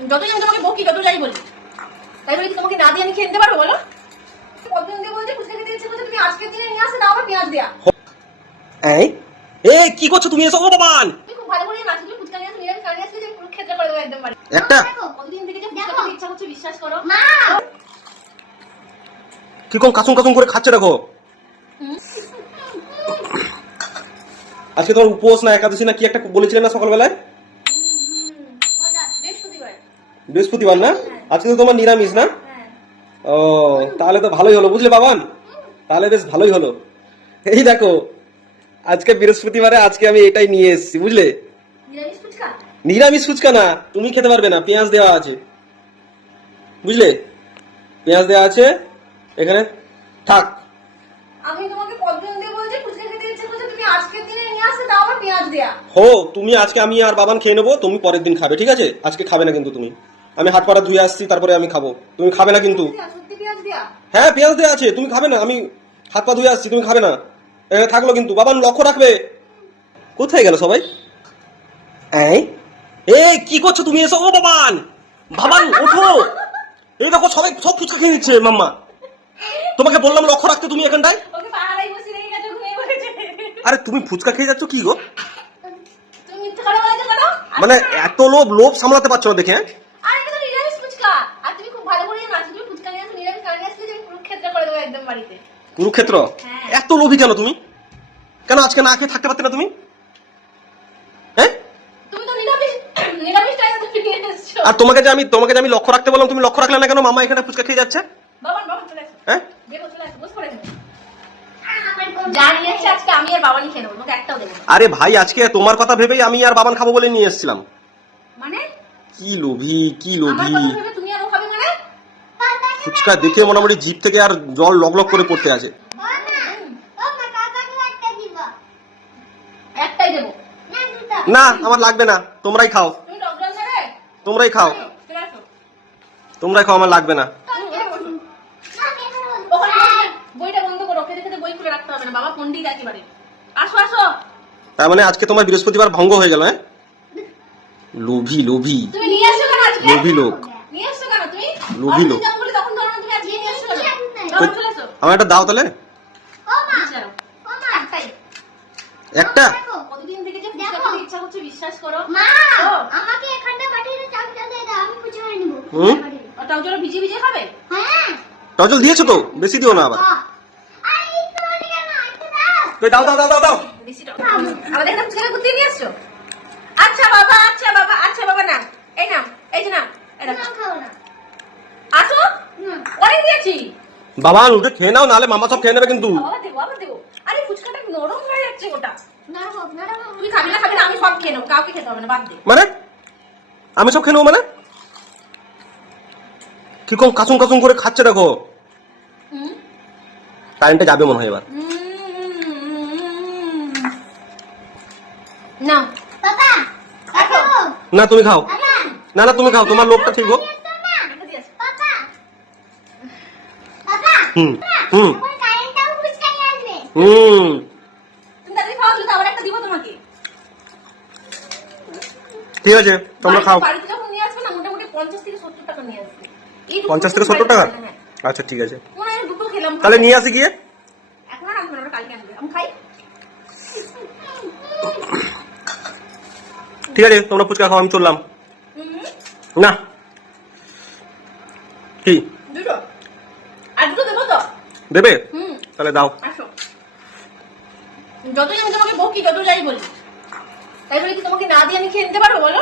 যতই আমি তোমাকে বকি যত যাই বলি। তাই বলে কি তোমাকে না দিয়ে আমি খেয়ে নিতে পারব বলো? কতদিন দিয়ে বলছে ফুচকা খেতে ইচ্ছে করছে তুমি আজকের দিনে নিয়ে আসে দাও আমার পেঁয়াজ দেয়া। এই এ কি করছ তুমি? এসব ও বাবান তুমি খুব ভালো করে মাছ তুমি ফুচকা নিয়ে আসো নিরামিষ কারণে আসলে যে পুরো ক্ষেত্রে করে দেবো একদম বাড়ি। একটা কতদিন থেকে যে ফুচকা খেতে ইচ্ছা করছে বিশ্বাস করো। মা! কীরকম কাচুম কাচুম করে খাচ্ছে দেখো। আজকে তোমার উপোস না একাদশী না কি একটা বলেছিলেন না সকালবেলায় বৃহস্পতিবার বৃহস্পতিবার না? আজকে তো তোমার নিরামিষ না? ও তাহলে তো ভালোই হলো বুঝলে বাবান? তাহলে বেশ ভালোই হলো। এই দেখো আজকে বৃহস্পতিবারে আজকে আমি এটাই নিয়ে এসেছি বুঝলে? নিরামিষ ফুচকা? না তুমি খেতে পারবে না পেঁয়াজ দেওয়া আছে। বুঝলে? পেঁয়াজ দেওয়া আছে এখানে থাক। আমি তোমাকে কতদিন দিয়ে বলছি ফুচকা খেতে ইচ্ছে করছে তুমি আজকের দিনে নিয়ে আসে দাও আমার পেঁয়াজ দেয়া। হো তুমি আজকে আমি আর বাবান খেয়ে নেব তুমি পরের দিন খাবে ঠিক আছে? আজকে খাবে না কিন্তু তুমি। আমি হাত পাড়া ধুয়ে আসছি তারপরে আমি খাব। তুমি খাবে না কিন্তু। হ্যাঁ পেঁয়াজ দেওয়া আছে তুমি খাবে না আমি হাত পা ধুয়ে আসছি তুমি খাবে না। থাকল কিন্তু বাবান লক্ষ্য রাখবে। কোথায় গেল সবাই? এই কি করছ তুমি এসো ও বাবান বাবান ওঠো! এই দেখো সবাই সব ফুচকা খেয়ে নিচ্ছে মাম্মা। তোমাকে বললাম লক্ষ্য রাখতে তুমি এখানটায়? আরে তুমি ফুচকা খেয়ে যাচ্ছ কি গো? মানে এত লোভ লোভ সামলাতে পারছ না দেখে হ্যাঁ? আর এটা তো নিরামিষ ফুচকা আর তুমি খুব ভালো করে মাছ তুমি ফুচকা নিয়ে আসো নিরামিষ কারণে আসলে যে পুরো ক্ষেত্রে করে দেবো একদম বাড়িতে। কুরুক্ষেত্র? হ্যাঁ। এত লোভী কেন তুমি? কেন আজকে না খেয়ে থাকতে পারতে না তুমি? হ্যাঁ? আর তোমাকে যে আমি তোমাকে যে আমি লক্ষ্য রাখতে বললাম তুমি লক্ষ্য রাখলে না কেন? মামা এখানে ফুচকা খেয়ে যাচ্ছে। হ্যাঁ। আরে ভাই আজকে তোমার কথা ভেবেই আমি আর বাবান খাব বলে নিয়ে এসেছিলাম। মানে? কি লোভী কি লোভী কথা ভেবে তুমি আর ও খাবে মানে ফুচকা দেখে মোটামুটি জিপ থেকে আর জল লক লক করে পড়তে আছে। না আমার লাগবে না। তোমরাই খাও। তোমরাই খাও। তোমরাই খাও আমার লাগবে না। তার মানে আজকে তোমার বৃহস্পতিবার ভঙ্গ হয়ে গেল হ্যাঁ? লোভী লোভী। লোভী লোক। লোভী লোক। অতদিন যখন বলি তখন ধরো না, তুমি আজকে নিয়ে আসছো কেন তো- বাবা চলে আসো আমার একটা দাও তাহলে। ও মা নিচে দাঁড়াও। ও। মা একটাই একটা পুজো হয়ে নিব। হুম? ওটাও জন্য ভিজে ভিজে খাবে? হ্যাঁ। টজল দিয়েছ তো? বেশি দিও না আবার। নিয়ে না দাও। দাও দাও দাও দাও দাও। আমাদের এখানে ফুচকা ঘুরতে নিয়ে আসছো? আচ্ছা বাবা আচ্ছা বাবা আচ্ছা বাবা না এই নাও এই যে নাও এই না দেখো খাও আসো। বাবা উঠে খেয়ে নাও নাহলে মামা সব খেয়ে নেবে কিন্তু। আবার দেবো আবার দেবো আরে ফুচকাটা নরম হয়ে যাচ্ছে ওটা। না হোক না হোক তুই না খাবি না আমি সব খেয়ে নেব কাউকে খেতে হবে না বাদ দে। মানে? আমি সব খেয়ে নেব মানে? কীরকম কাচুম কাচুম করে খাচ্ছে দেখো। হুম? কারেন্টটা যাবে মনে হয় এবার। না না তুমি খাও। না না তুমি খাও তোমার লোকটা ঠিক গো বাবা বাবা হুম হুম। হুম। ঠিক আছে তোমরা খাও। পঞ্চাশ থেকে সত্তর টাকা। আচ্ছা ঠিক আছে। হয়। তাহলে নিয়ে আসি গিয়ে। এখন আর আনব না ওটা কালকে আনবে। আমি খাই। ঠিক আছে তোমরা ফুচকা খাও আমি চললাম। না। কি দুটো আর দুটো দেবো তো দেবে? হুম। তাহলে দাও। যতই আমি তোমাকে বকি যত যাই বলি। তাই বলে কি তোমাকে না দিয়ে আমি খেয়ে নিতে পারব বলো?